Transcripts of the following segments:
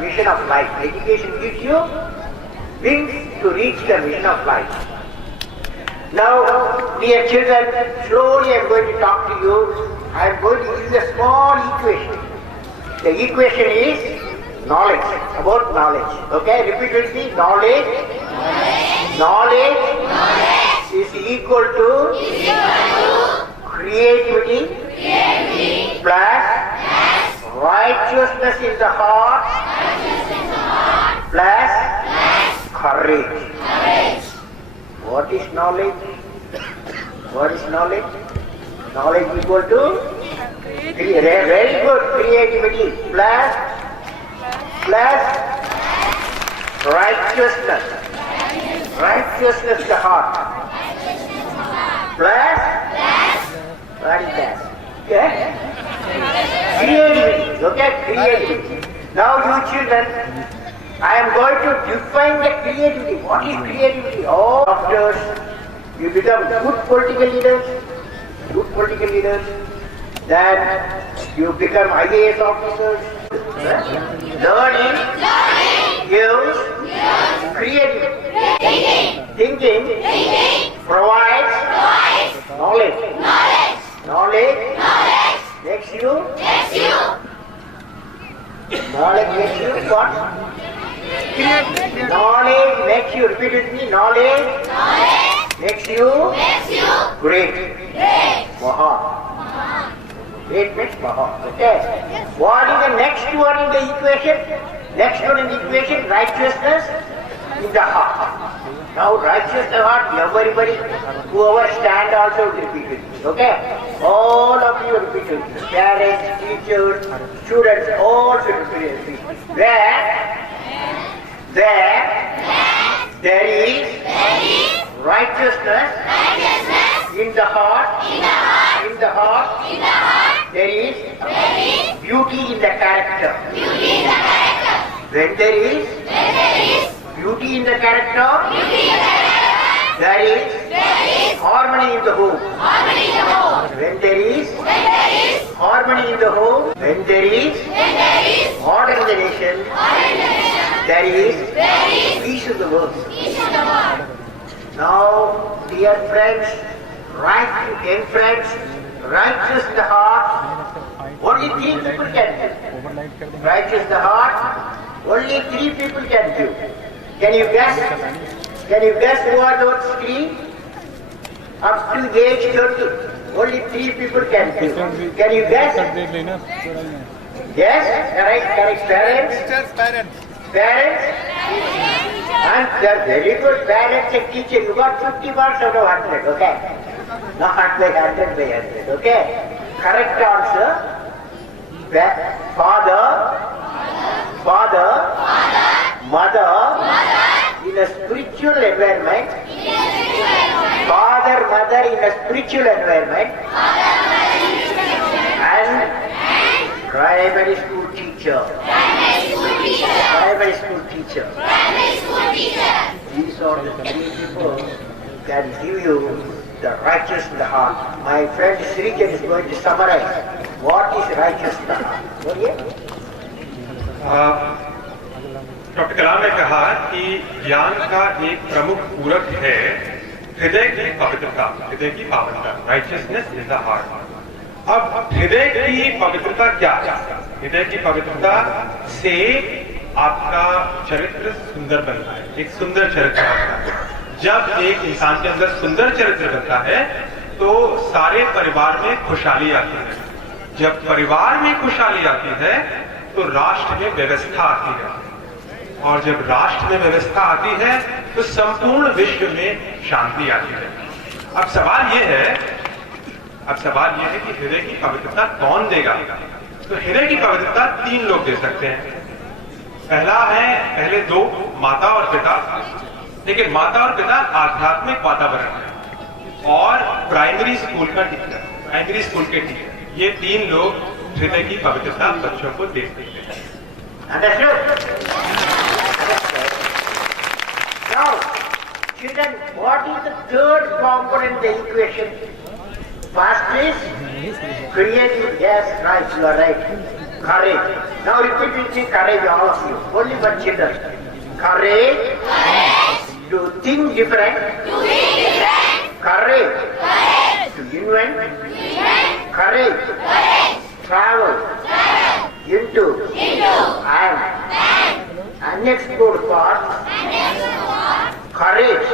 vision of life. Education gives you wings to reach the vision of life. Now, dear children, slowly I am going to talk to you. I am going to use a small equation. The equation is knowledge, about knowledge. Okay, repeat with me. Knowledge. Knowledge is equal to creativity plus righteousness in the heart plus courage. What is knowledge? What is knowledge? Knowledge equal to very good creativity plus righteousness. Righteousness the heart. Plus what is that? Okay? Creativity. Okay? Creativity. Now you children, I am going to define the creativity. What is creativity? Oh, doctors, you become good political leaders. Good political leaders. Then you become IAS officers. Learning gives creativity. Thinking provides knowledge. Knowledge makes you what? Knowledge makes you, repeat with me, knowledge makes you great. Mahan. Great means Mahan. Okay. What is the next one in the equation? Next one in the equation, righteousness in the heart. Now righteousness in the heart, everybody, whoever stand also repeat with me. Okay? All of you repeat with me. Parents, teachers, students, all should repeat with me. There is righteousness in the heart. In the heart, there is beauty in the character. When there is beauty in the character, there is harmony in the home. When there is harmony in the home, when there is order in the nation, there is peace in the world. Now, dear friends, young friends, righteous in the heart, only 3 people can do. Righteous in the heart, only 3 people can do. Can you guess? Can you guess who are those 3? Up to age 30, only 3 people can do. Can you guess? Yes, correct. Parents. And they're very good parents and teachers. You got 50 marks out of 100, okay? Not by 100 by 100, okay? Correct answer. Father, mother, in a spiritual environment. Father, mother in a spiritual environment. And primary school teacher. These are the 3 people can give you the righteous in the heart. My friend Srijan is going to summarize what is righteous in the heart. Doctor Kalam ने कहा कि ज्ञान का एक प्रमुख पूरक है हृदय की पवित्रता, हृदय की पावनता, राइचियसनेस इन द हार्ट। अब हृदय की पवित्रता क्या है? हृदय की पवित्रता से आपका चरित्र सुंदर बनता है, एक सुंदर चरित्र बनता है। जब एक इंसान के अंदर सुंदर चरित्र बनता है तो सारे परिवार में खुशहाली आती है। जब परिवार में खुशहाली आती है तो राष्ट्र में व्यवस्था आती है, और जब राष्ट्र में व्यवस्था आती है तो संपूर्ण विश्व में शांति आती है। अब सवाल यह है कि हृदय की पवित्रता कौन देगा? तो हृदय की पवित्रता 3 लोग दे सकते हैं। पहले 2 माता और पिता, लेकिन माता और पिता आध्यात्मिक वातावरण है, और प्राइमरी स्कूल का टीचर, प्राइमरी स्कूल के टीचर, ये 3 लोग हृदय की पवित्रता बच्चों को दे सकते हैं। Now, children, what is the 3rd component in the equation? First is creative. Yes, right, you are right. Courage. Now repeat with me, courage, all of you. Only for children. Courage. To think different. Courage. To invent. Courage. Travel. Into. And unexplored path. Courage.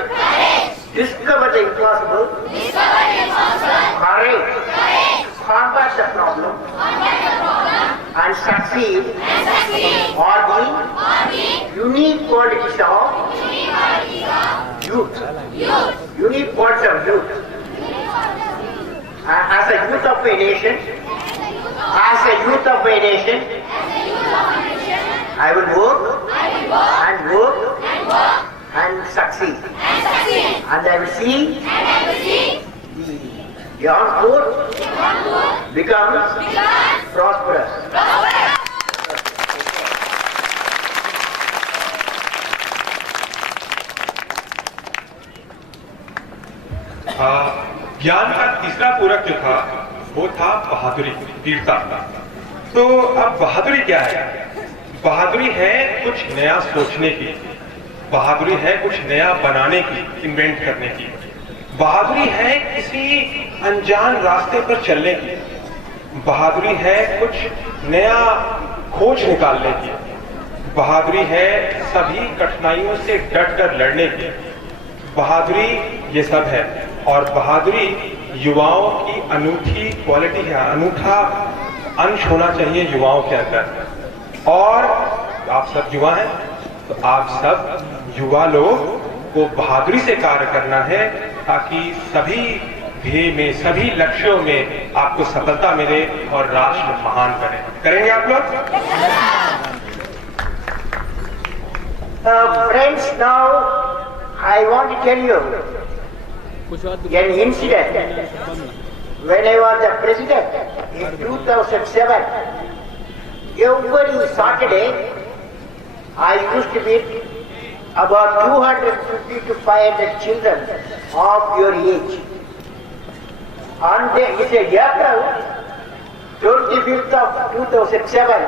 Discover the impossible. Courage. Combat the problem. And succeed. Are the unique qualities of youth. Unique qualities of youth. As a youth of a nation, I will work and succeed. And I will see the young poor becomes prosperous. ज्ञान का तीसरा पूरक जो था वो था बहादुरी, वीरता। तो अब बहादुरी क्या है? बहादुरी है कुछ नया सोचने की, बहादुरी है कुछ नया बनाने की, इन्वेंट करने की। बहादुरी है किसी अनजान रास्ते पर चलने की। बहादुरी है कुछ नया खोज निकालने की। बहादुरी है सभी कठिनाइयों से डटकर लड़ने की। बहादुरी ये सब है। और बहादुरी युवाओं की अनूठी क्वालिटी है, अनूठा अंश होना चाहिए युवाओं के अंदर। और आप सब युवा हैं, तो आप सब युवा लोग को बहादुरी से कार्य करना है ताकि सभी ध्येय में, सभी लक्ष्यों में आपको सफलता मिले और राष्ट्र महान बने। करेंगे आप लोग? Friends, now I want to tell you an incident. When I was the president in 2007, every Saturday I used to meet about 250 to 500 children of your age. On the April 25th of 2007,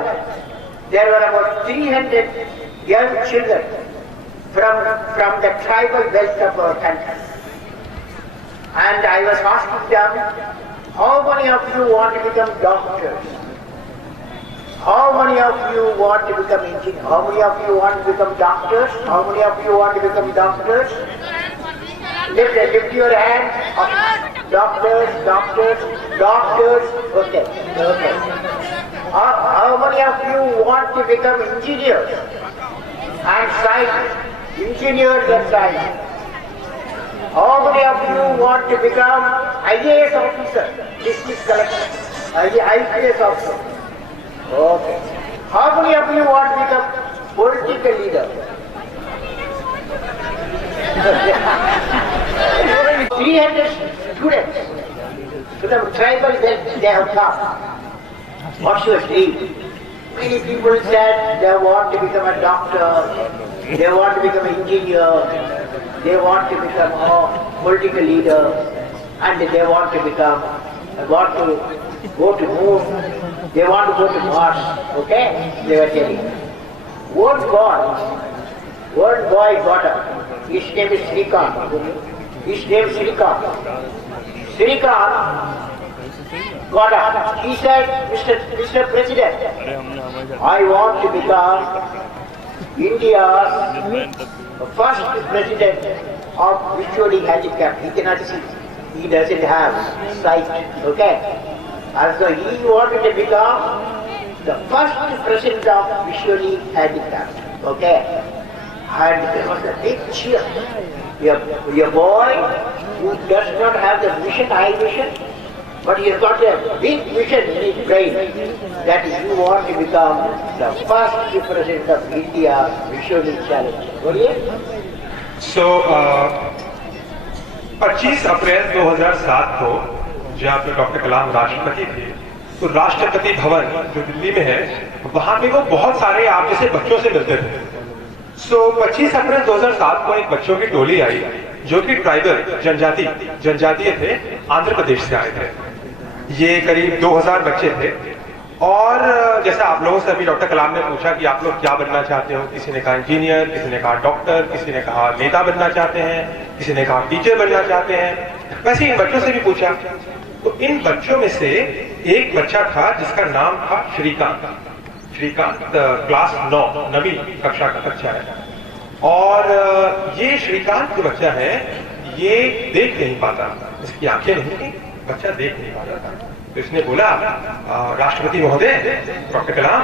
there were about 300 young children from the tribal belt of our country. And I was asking them, how many of you want to become doctors? How many of you want to become engineers? How many of you want to become doctors? How many of you want to become doctors? Lift your hand. Doctors. Okay. How many of you want to become engineers and scientists? Engineers and scientists. How many of you want to become IAS officer, district collector, IPS officer? Okay. How many of you want to become political leader? 300 students to the tribal belt they have come. What's your dream? Many people said they want to become a doctor, they want to become an engineer, they want to become a political leader, and they want to go to moon, they want to go to Mars, okay? They were telling. One boy got up. His name is Srikant. Srikant got up. He said, Mr. President, I want to become India's first president of visually handicapped. He cannot see. He doesn't have sight. Okay? And so he wanted to become the first president of visually handicapped. Okay? And there was a big cheer. Your boy who does not have the vision, eye vision, but he has got a big vision in his brain that you want to become the first president of India visually challenged. बोलिए? So, 25 अप्रैल 2007 को जहाँ पे doctor कलाम राष्ट्रपति थे, तो राष्ट्रपति भवन जो दिल्ली में है, वहां पे वो बहुत सारे आप जैसे बच्चों से मिलते थे। 25 अप्रैल 2007 को एक बच्चों की टोली आई जो कि ट्राइबल जनजातीय थे, आंध्र प्रदेश से आए थे। ये करीब 2000 बच्चे थे और जैसा आप लोगों से अभी डॉक्टर कलाम ने पूछा कि आप लोग क्या बनना चाहते हो, किसी ने कहा इंजीनियर, किसी ने कहा डॉक्टर, किसी ने कहा नेता बनना चाहते हैं, किसी ने कहा टीचर बनना चाहते हैं। वैसे इन बच्चों से भी पूछा तो इन बच्चों में से एक बच्चा था जिसका नाम था श्रीकांत। श्रीकांत क्लास 9वीं कक्षा का बच्चा है। और ये श्रीकांत जो बच्चा है ये देख नहीं पाता, इसकी आंखें नहीं थी, बच्चा देख नहीं पाता था। तो इसने बोला, राष्ट्रपति महोदय डॉक्टर कलाम,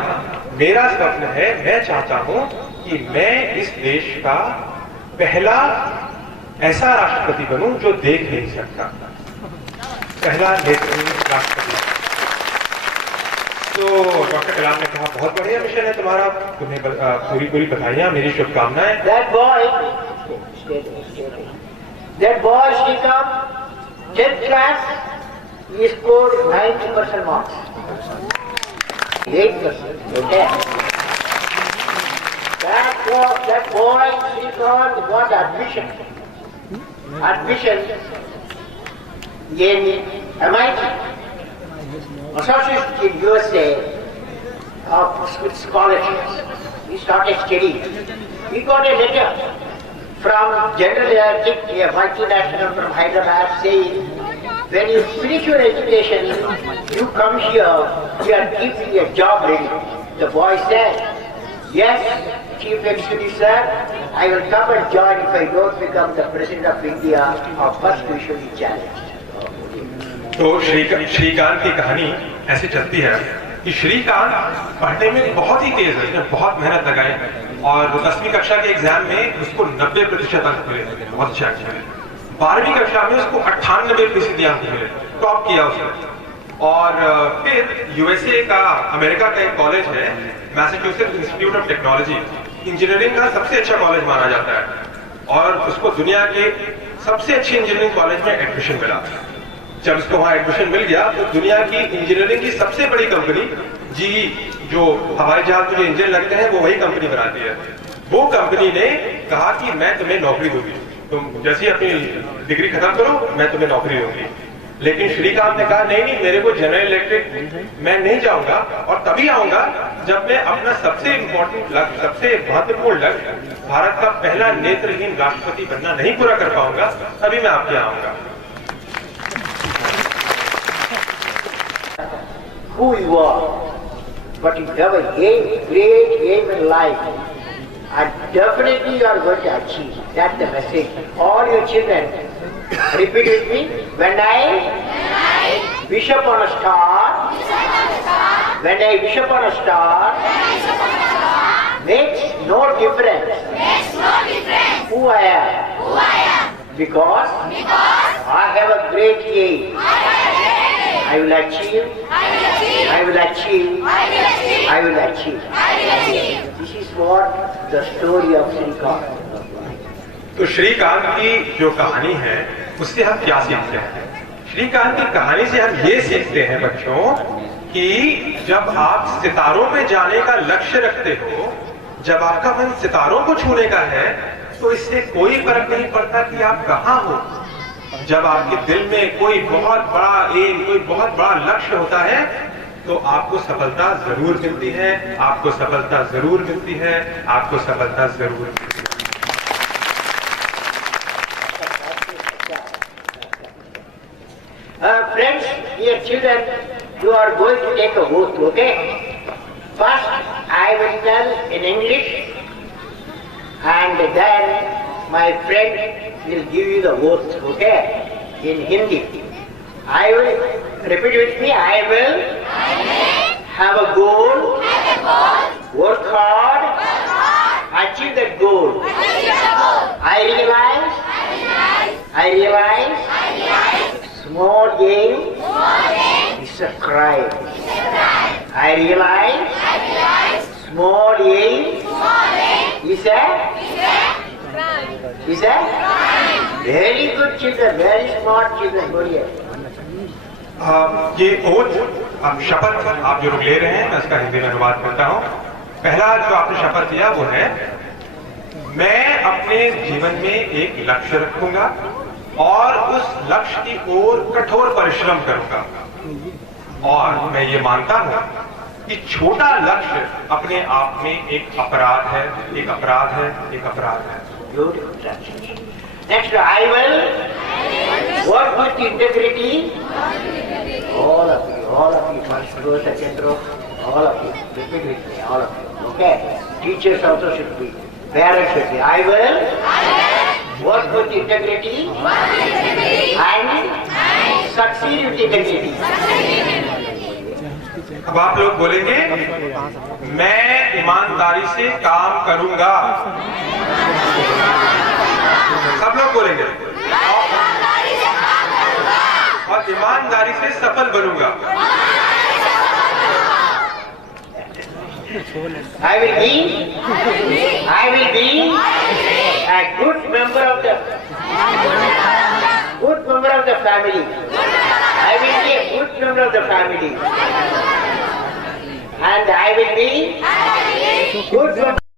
मेरा स्वप्न है, मैं चाहता हूं कि मैं इस देश का पहला ऐसा राष्ट्रपति बनूं जो देख नहीं सकता, पहला नेत्रहीन राष्ट्रपति। तो डॉक्टर कलाम ने कहा, बहुत बढ़िया मिशन है तुम्हारा, तुम्हें पूरी बधाइयां, मेरी शुभकामनाएं। That boy Shrikant, 10th class, he scored 90% marks. 8%. Okay. That boy Shrikant got admission in MIT, Massachusetts in USA, with scholarships. He started studying. He got a letter from General Electric, a multinational from Hyderabad, saying, when you finish your education, you come here, we are keeping a job ready. The boy said, yes, Chief Executive Sir, I will come and join if I don't become the President of India, or first we should be challenged. तो श्रीकांत की कहानी ऐसे चलती है कि श्रीकांत पढ़ने में बहुत ही तेज है, उसने बहुत मेहनत लगाई और 10वीं कक्षा के एग्जाम में उसको 90% अंक मिले, बहुत अच्छे अंक मिले। 12वीं कक्षा में उसको 98% अंक मिले, टॉप किया उसने। और फिर यूएसए का, अमेरिका का एक कॉलेज है, Massachusetts institute of technology, engineering का सबसे अच्छा कॉलेज माना जाता है और उसको दुनिया के सबसे अच्छे इंजीनियरिंग कॉलेज में एडमिशन मिला। जब उसको वहां एडमिशन मिल गया तो दुनिया की इंजीनियरिंग की सबसे बड़ी कंपनी GE, जो हवाई जहाज में जो इंजन लगते हैं वो वही कंपनी बनाती है, वो कंपनी ने कहा कि मैं तुम्हें नौकरी दूंगी, तुम जैसी अपनी डिग्री खत्म करो मैं तुम्हें नौकरी दूंगी। लेकिन श्रीकांत ने कहा नहीं, मेरे को जनरल इलेक्ट्रिक मैं नहीं जाऊंगा, और तभी आऊंगा जब मैं अपना सबसे इंपॉर्टेंट लक्ष्य, सबसे महत्वपूर्ण लक्ष्य, भारत का पहला नेत्रहीन राष्ट्रपति बनना नहीं पूरा कर पाऊंगा, तभी मैं आपके यहाँ आऊंगा। Who you are, but you have a great aim in life, and definitely you are going to achieve. That's the message. All your children, repeat with me. When I wish upon a star, when I wish upon a star, makes no difference who I am, because I have a great aim. I will achieve. I will achieve. I will achieve. This is what the story of Shrikant. तो श्रीकांत की जो कहानी है उससे हम क्या सीखते हैं? श्रीकांत की कहानी से हम ये सीखते हैं बच्चों कि जब आप सितारों पे जाने का लक्ष्य रखते हो, जब आपका मन सितारों को छूने का है, तो इससे कोई फर्क नहीं पड़ता कि आप कहाँ हो। जब आपके दिल में कोई बहुत बड़ा एम, कोई बहुत बड़ा लक्ष्य होता है, तो आपको सफलता जरूर मिलती है, आपको सफलता जरूर मिलती है, आपको सफलता जरूर मिलती है। Friends, dear children, you are going to take a oath, okay? First, I will tell in English, and then my friend will give you the oath, okay? In Hindi. I will, repeat with me, I will have a goal, work hard, achieve that goal. I realize small gain is a crime. I realize small gain is a very good children, very smart children. बोलिए। ये oath, शपथ आप जो लोग ले रहे हैं, मैं इसका हिंदी में अनुवाद करता हूँ। पहला जो आपने शपथ लिया वो है, मैं अपने जीवन में एक लक्ष्य रखूंगा और उस लक्ष्य की ओर कठोर परिश्रम करूंगा, और मैं ये मानता हूं कि छोटा लक्ष्य अपने आप में एक अपराध है, एक अपराध है, एक अपराध है। Beautiful translation. Next, I will work with integrity. All of you, first row, second row, all of you, repeat with me, all of you. Okay? Teachers also should be, parents should be. I will work with integrity and succeed with integrity. अब आप लोग बोलेंगे, मैं ईमानदारी से काम करूंगा। सब लोग बोलेंगे और ईमानदारी से सफल बनूंगा। I will be a good member of the family. I will be a good member of the family. And I will be good member